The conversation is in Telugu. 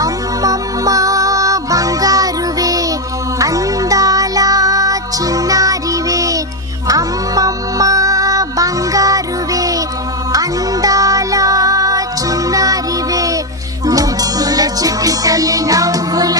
అమ్మమ్మ బంగారువే అందాల చిన్నారివే, అమ్మమ్మ బంగారువే అందాల చిన్నారివే, ముద్దుల చిట్టి తల్లి నవ్వుల